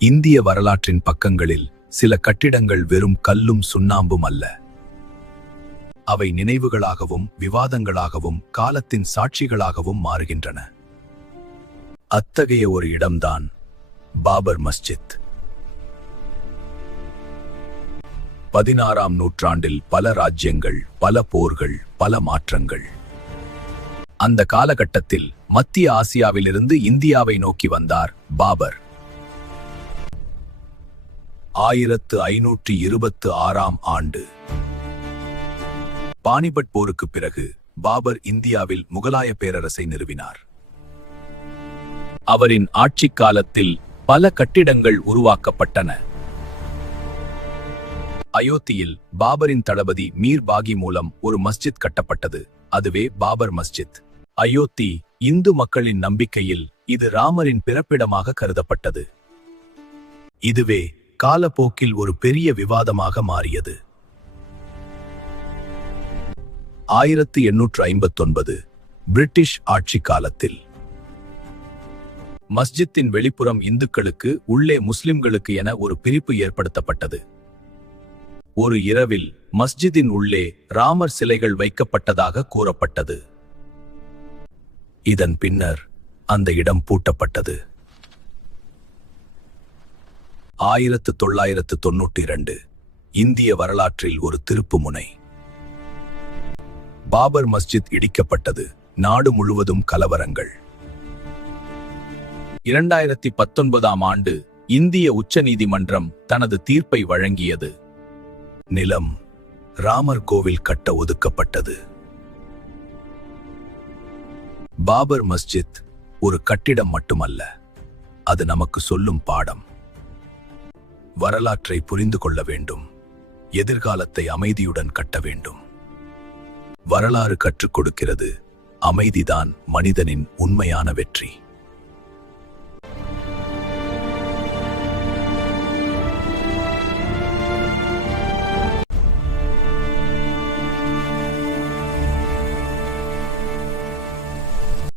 இந்திய வரலாற்றின் பக்கங்களில் சில கட்டிடங்கள் வெறும் கல்லும் சுண்ணாம்பும் அல்ல. அவை நினைவுகளாகவும் விவாதங்களாகவும் காலத்தின் சாட்சிகளாகவும் மாறுகின்றன. அத்தகைய ஒரு இடம்தான் பாபர் மஸ்ஜித். 16ஆம் நூற்றாண்டில் பல ராஜ்யங்கள், பல போர்கள், பல மாற்றங்கள். அந்த காலகட்டத்தில் மத்திய ஆசியாவிலிருந்து இந்தியாவை நோக்கி வந்தார் பாபர். 1526ஆம் ஆண்டு பானிபட் போருக்கு பிறகு பாபர் இந்தியாவில் முகலாய பேரரசை நிறுவினார். அவரின் ஆட்சிக் காலத்தில் பல கட்டிடங்கள் உருவாக்கப்பட்டன. அயோத்தியில் பாபரின் தளபதி மீர் பாகி மூலம் ஒரு மஸ்ஜித் கட்டப்பட்டது. அதுவே பாபர் மஸ்ஜித். அயோத்தி இந்து மக்களின் நம்பிக்கையில் இது ராமரின் பிறப்பிடமாக கருதப்பட்டது. இதுவே காலப்போக்கில் ஒரு பெரிய விவாதமாக மாறியது. 1859 பிரிட்டிஷ் ஆட்சி காலத்தில் மஸ்ஜித்தின் வெளிப்புறம் இந்துக்களுக்கு, உள்ளே முஸ்லிம்களுக்கு என ஒரு பிரிப்பு ஏற்படுத்தப்பட்டது. ஒரு இரவில் மஸ்ஜிதின் உள்ளே ராமர் சிலைகள் வைக்கப்பட்டதாக கூறப்பட்டது. இதன் பின்னர் அந்த இடம் பூட்டப்பட்டது. 1992 இந்திய வரலாற்றில் ஒரு திருப்புமுனை. பாபர் மஸ்ஜித் இடிக்கப்பட்டது. நாடு முழுவதும் கலவரங்கள். 2019ஆம் ஆண்டு இந்திய உச்சநீதிமன்றம் தனது தீர்ப்பை வழங்கியது. நிலம் ராமர் கோவில் கட்ட ஒதுக்கப்பட்டது. பாபர் மஸ்ஜித் ஒரு கட்டிடம் மட்டுமல்ல, அது நமக்கு சொல்லும் பாடம். வரலாற்றை புரிந்து கொள்ள வேண்டும், எதிர்காலத்தை அமைதியுடன் கட்ட வேண்டும். வரலாறு கற்றுக் கொடுக்கிறது, அமைதிதான் மனிதனின் உண்மையான வெற்றி.